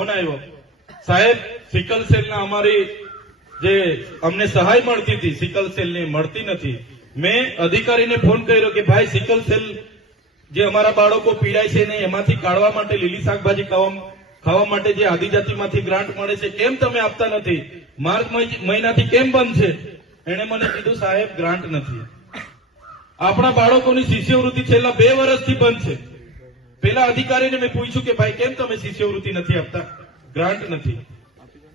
Phone આવ્યો, સાહેબ sickle સેલના અમારી જે અમને સહાય મળતી હતી સિકલ સેલની મળતી નથી. મેં અધિકારીને ફોન કર્યો કે ભાઈ સિકલ સેલ જે અમારા બાળકો પીડાય છે ને એમાંથી કાઢવા માટે લીલી શાકભાજી ખાવા માટે જે આદિજાતિમાંથી ગ્રાન્ટ મળે છે કેમ તમે આપતા નથી? માર્ચ મહિનાથી કેમ બંધ છે? એને મને કીધું સાહેબ ગ્રાન્ટ નથી. આપણા બાળકોની શિષ્યવૃત્તિ છેલ્લા 2 વર્ષથી બંધ છે. પેલા અધિકારીને મેં પૂછ્યું કે ભાઈ કેમ તમે શિષ્યવૃત્તિ નથી આપતા? ગ્રાન્ટ નથી.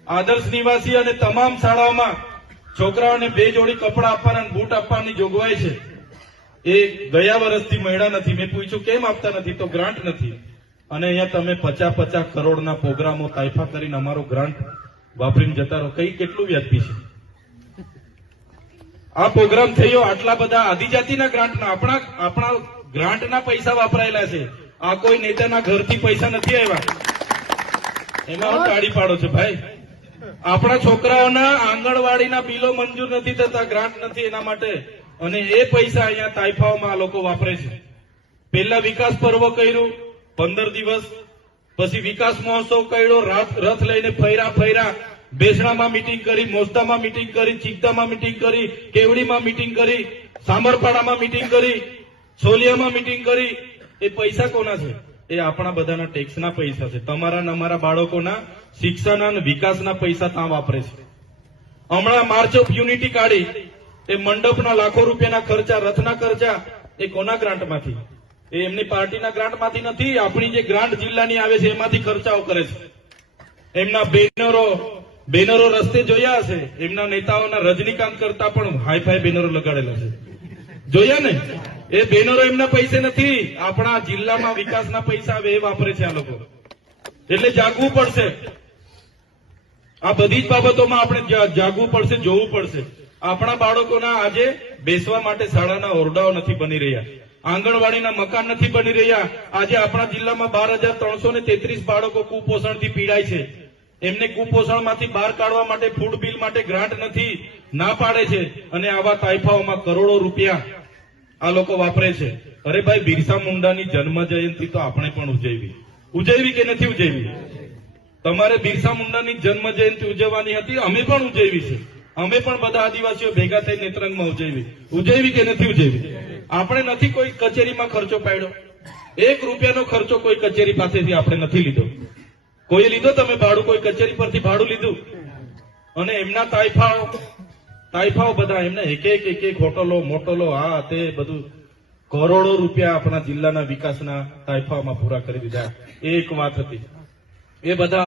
આદર્શ નિવાસી અને તમામ શાળાઓમાં છોકરાઓને 2 જોડી કપડા આપવાના બૂટ આપવાની જોગવાઈ છે, એ ગયા વર્ષથી મળ્યા નથી. મેં પૂછ્યું કેમ આપતા નથી? તો ગ્રાન્ટ નથી. અને અહીંયા તમે 50 કરોડના પ્રોગ્રામો તાઇફા કરીને અમારો ગ્રાન્ટ વાપરીને જતા રહો. કઈ કેટલું વ્યાજબી છે? આ પ્રોગ્રામ થયો આટલા બધા આદિજાતિના ગ્રાન્ટના, આપણા ગ્રાન્ટના પૈસા વાપરાયેલા છે. આ કોઈ નેતાના ઘરથી પૈસા નથી આવ્યા. એમાં હું તાળી પાડો છે ભાઈ. આપણા છોકરાઓના આંગણવાડીના બિલો મંજૂર નથી થતા, ગ્રાન્ટ નથી એના માટે, અને એ પૈસા અહીંયા તાઇફાઓમાં આ લોકો વાપરે છે. પહેલા વિકાસ પર્વ કર્યું 15 દિવસ, પછી વિકાસ મહોત્સવ કર્યો, રથ લઈને ફર્યા, બેસણામાં મીટિંગ કરી, મોસ્તામાં મીટિંગ કરી, ચિકદામાં મીટિંગ કરી, કેવડીમાં મીટિંગ કરી, સામરપાડામાં મીટિંગ કરી, સોલિયામાં મીટિંગ કરી. એ પૈસા કોના છે? એ આપણા બધાના ટેક્સના પૈસા છે. તમારા ને અમારા બાળકોના શિક્ષણના અને વિકાસના પૈસા ત્યાં વાપરે છે. હમણાં માર્ચ ઓફ યુનિટી કાઢી, એ મંડપના લાખો રૂપિયાના ખર્ચા, રથના ખર્ચા, એ કોના ગ્રાન્ટમાંથી? એ એમની પાર્ટીના ગ્રાન્ટમાંથી નથી. આપણી જે ગ્રાન્ટ જિલ્લાની આવે છે એમાંથી ખર્ચાઓ કરે છે. એમના બેનરો રસ્તે જોયા હશે, એમના નેતાઓના રજનીકાંત કરતા પણ હાઈફાઈ બેનરો લગાડેલા છે, જોયા ને? એ બેનરો એમના પૈસે નથી, આપણા જિલ્લામાં વિકાસના પૈસા આવે એ વાપરે છે આ લોકો. એટલે જાગવું પડશે. આ બધી જ બાબતોમાં આપણે જાગવું પડશે, જોવું પડશે. આપણા બાળકોના આજે બેસવા માટે શાળાના ઓરડાઓ નથી બની રહ્યા, આંગણવાડીના મકાન નથી બની રહ્યા. આજે આપણા જિલ્લામાં 12,333 બાળકો કુપોષણથી પીડાય છે. એમને કુપોષણમાંથી બહાર કાઢવા માટે ફૂડ બિલ માટે ગ્રાન્ટ નથી, ના પાડે છે. અને આવા તાઇફાઓમાં કરોડો રૂપિયા આ લોકો વાપરે છે. અરે ભાઈ, બિરસા મુંડાની જન્મ જયંતિ તો આપણે પણ ઉજવવી કે નથી ઉજવવી? તમારે બિરસા મુંડાની જન્મ જયંતિ ઉજવવાની હતી, અમે પણ ઉજવવી છે. અમે પણ બધા આદિવાસીઓ ભેગા થઈ નેત્રંગમાં ઉજવવી કે નથી ઉજવવી? આપણે નથી કોઈ કચેરીમાં ખર્ચો પાડ્યો, 1 રૂપિયાનો ખર્ચો કોઈ કચેરી પાસેથી આપણે નથી લીધો. કોઈ લીધો? તમે ભાડું કોઈ કચેરી પરથી ભાડું લીધું? અને એમના તાઇફાઓ બધા એમને એક હોટલો મોટલો આ તે બધું કરોડો રૂપિયા આપણા જિલ્લાના વિકાસના તાઇફાઓમાં પૂરા કરી દીધા. એક વાત હતી, એ બધા